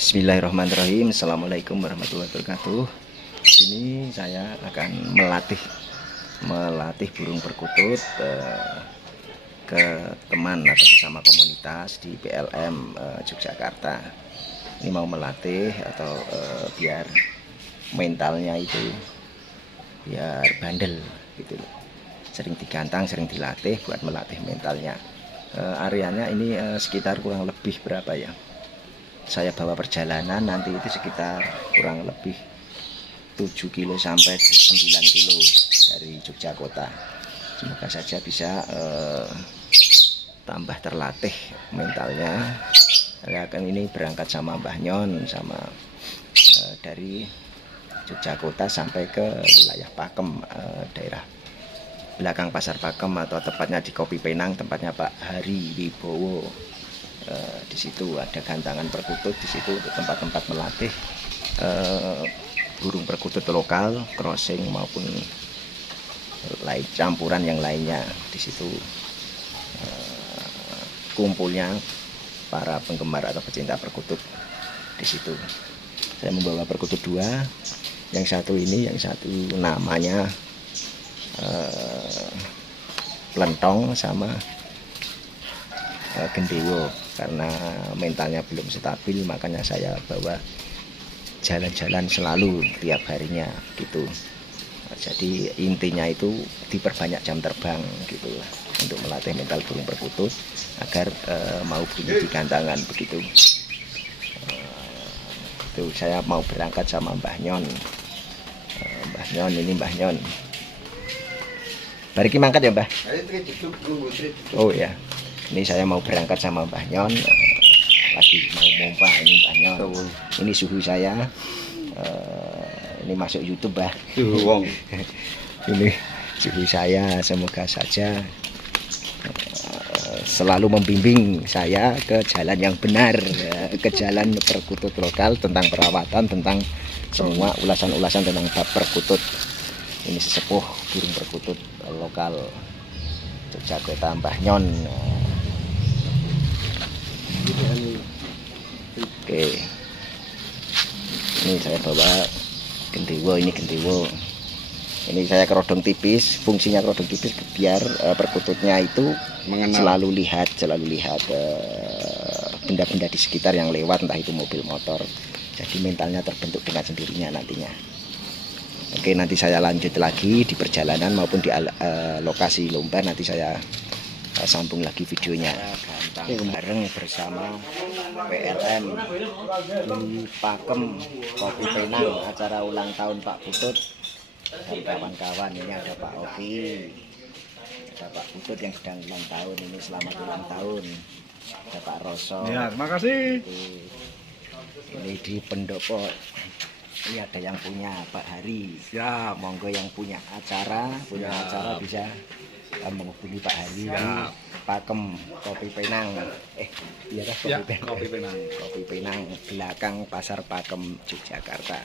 Bismillahirrahmanirrahim. Assalamualaikum warahmatullahi wabarakatuh. Di sini saya akan melatih Melatih burung perkutut eh, Ke teman atau bersama komunitas Di PLM eh, Yogyakarta. Ini mau melatih Atau eh, biar Mentalnya itu Biar bandel gitu loh. Sering digantang, sering dilatih Buat melatih mentalnya. Eh, Areanya ini eh, sekitar kurang lebih berapa ya saya bawa perjalanan nanti itu sekitar kurang lebih 7 kilo sampai 9 kilo dari Jogja kota. Semoga saja bisa eh, tambah terlatih mentalnya. Saya akan ini berangkat sama Mbah Nyon sama eh, dari Jogja kota sampai ke wilayah Pakem eh, daerah belakang pasar Pakem atau tepatnya di Kopi Penang tempatnya Pak Hari Wibowo Eh, di situ ada gantangan perkutut di situ untuk tempat-tempat melatih eh, burung perkutut lokal crossing maupun lain campuran yang lainnya. Di situ eh, kumpulnya para penggemar atau pecinta perkutut di situ. Saya membawa perkutut dua yang satu ini yang satu namanya eh, lentong sama eh, gendewo karena mentalnya belum stabil makanya saya bawa jalan-jalan selalu tiap harinya gitu. Jadi intinya itu diperbanyak jam terbang gitu untuk melatih mental burung perkutut agar eh, mau bunyi di gantangan begitu. Eh, itu saya mau berangkat sama Mbah Nyon. Eh, Mbah Nyon ini Mbah Nyon. Bariki mangkat ya Mbah. Oh ya ini saya mau berangkat sama Mbah Nyon. Lagi mau mompa ini Mbah Nyon. Ini suhu saya. Eh, ini masuk YouTube wong. Ini suhu saya semoga saja eh, selalu membimbing saya ke jalan yang benar eh, ke jalan perkutut lokal tentang perawatan tentang semua ulasan-ulasan tentang bab perkutut. Ini sesepuh burung perkutut lokal Yogyakarta Mbah Nyon Oke. Ini saya bawa gendewo, ini gendewo. Ini saya kerodong tipis, fungsinya kerodong tipis biar eh, perkututnya itu mengenal selalu lihat, selalu lihat eh, benda-benda di sekitar yang lewat, entah itu mobil motor. Jadi mentalnya terbentuk dengan sendirinya nantinya. Oke, nanti saya lanjut lagi di perjalanan maupun di eh, lokasi lomba nanti saya eh, sambung lagi videonya. Gantang bareng bersama PLM di Pakem Kopi Penang acara ulang tahun Pak Putut dan kawan-kawan ini ada Pak Oki. Ada Pak Putut yang sedang ulang tahun ini selamat ulang tahun. Ada Pak Roso ya terima kasih. Ini di pendopo ini ada yang punya Pak Hari. Siap. Monggo yang punya acara punya Siap. acara bisa menghubungi Pak Hari di Siap. Pakem Kopi Penang. Eh iya kan Kopi ya Penang? Kopi penang. Kopi Penang belakang Pasar Pakem Yogyakarta.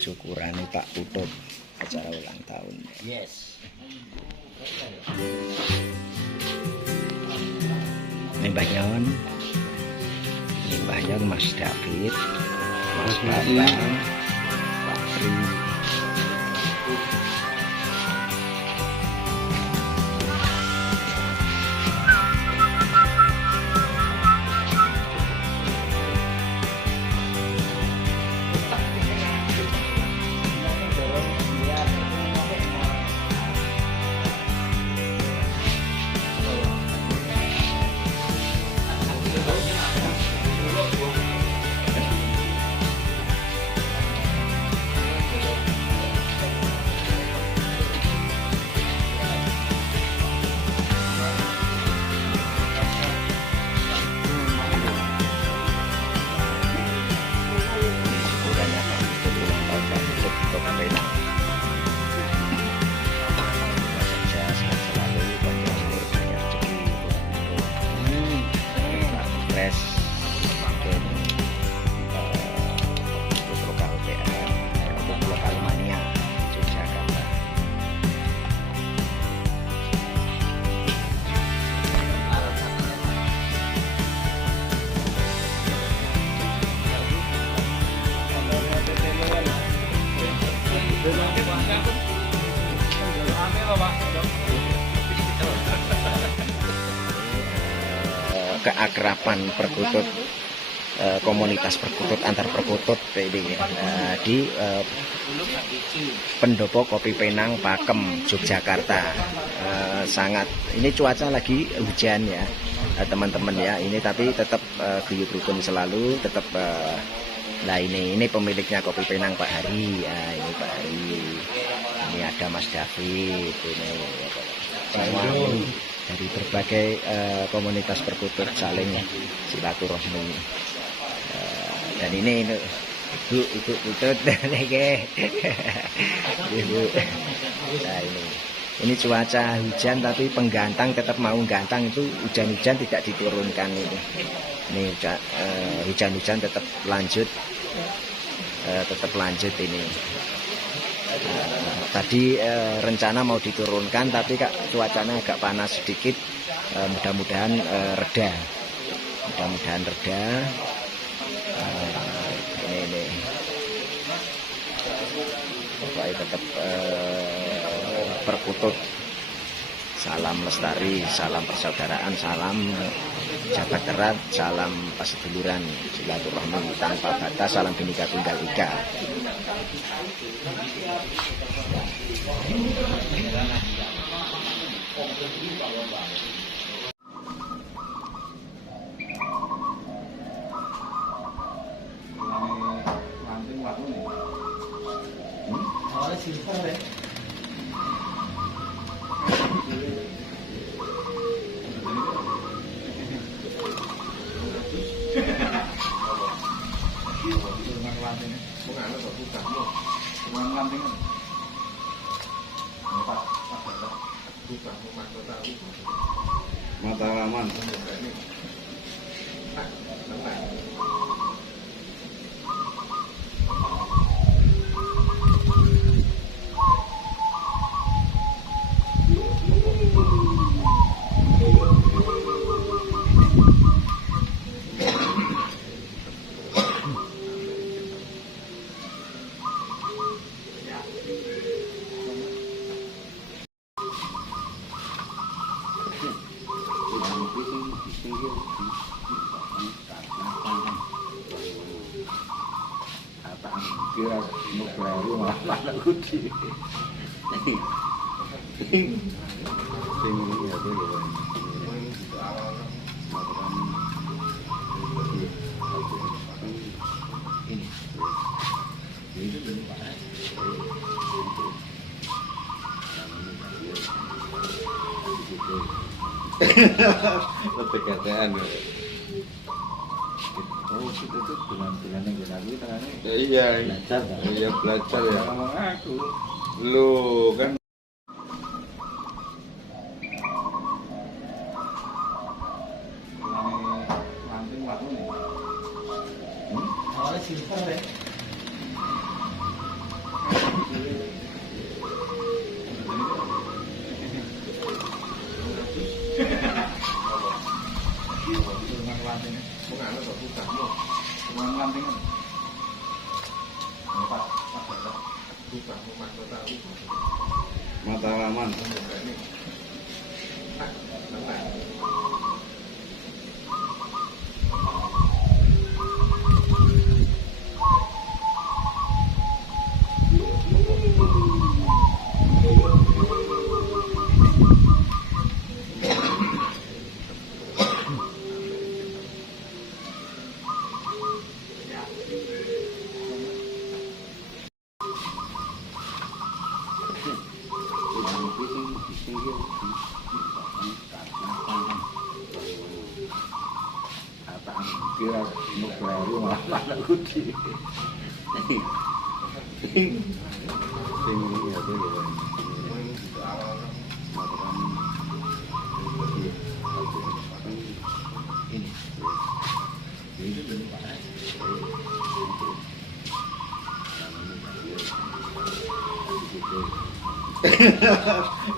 Syukuran Pak Putut acara ulang tahun. Yes. Ini Mbak Nyon ini Mbak Nyon Mas David. Mas Bambang Pak keakraban perkutut eh, komunitas perkutut antar perkutut eh, di eh, pendopo kopi penang pakem Yogyakarta. Sangat ini cuaca lagi hujan ya teman-teman ya. Ini tapi tetap eh, guyup rukun selalu tetap nah ini ini pemiliknya kopi penang Pak Hari. Ya ini Pak Hari. Ini ada Mas David ini. Ini dari berbagai eh, komunitas perkutut saling silaturahmi. Eh, dan ini, ibu ibu putut ibu. Nah ini. Ini cuaca hujan tapi penggantang tetap mau gantang itu hujan-hujan tidak diturunkan ini. Ini eh, hujan-hujan tetap lanjut. Eh, tetap lanjut ini tadi eh, rencana mau diturunkan tapi kak cuacanya agak panas sedikit. Eh, mudah-mudahan eh, reda. Mudah-mudahan reda. Eh, ini ini. Pokoknya tetap eh, perkutut. Salam lestari salam persaudaraan salam jabat erat salam paseduluran. Silaturahmi tanpa batas salam binika tunggal ika ผมเคยซื้ baru malah malah kuti. Sing ini ya tuh ya. Ini. Oh, itu tuh bulan-bulan yang kita lalu tangannya Ya, iya, belajar kan? iya belajar ya. Ngomong aku. Lu kan nih. Awalnya silver. Ah, tenang. Kira mau baru malah malah kuti. Sing ini ya tuh ya. Ini.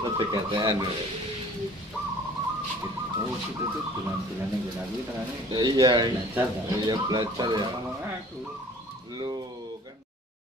Lebih kataan ya. Oh, itu bulan-bulan yang kita lalu tangannya Ya, iya, belajar kan? iya belajar ya. Ngomong aku.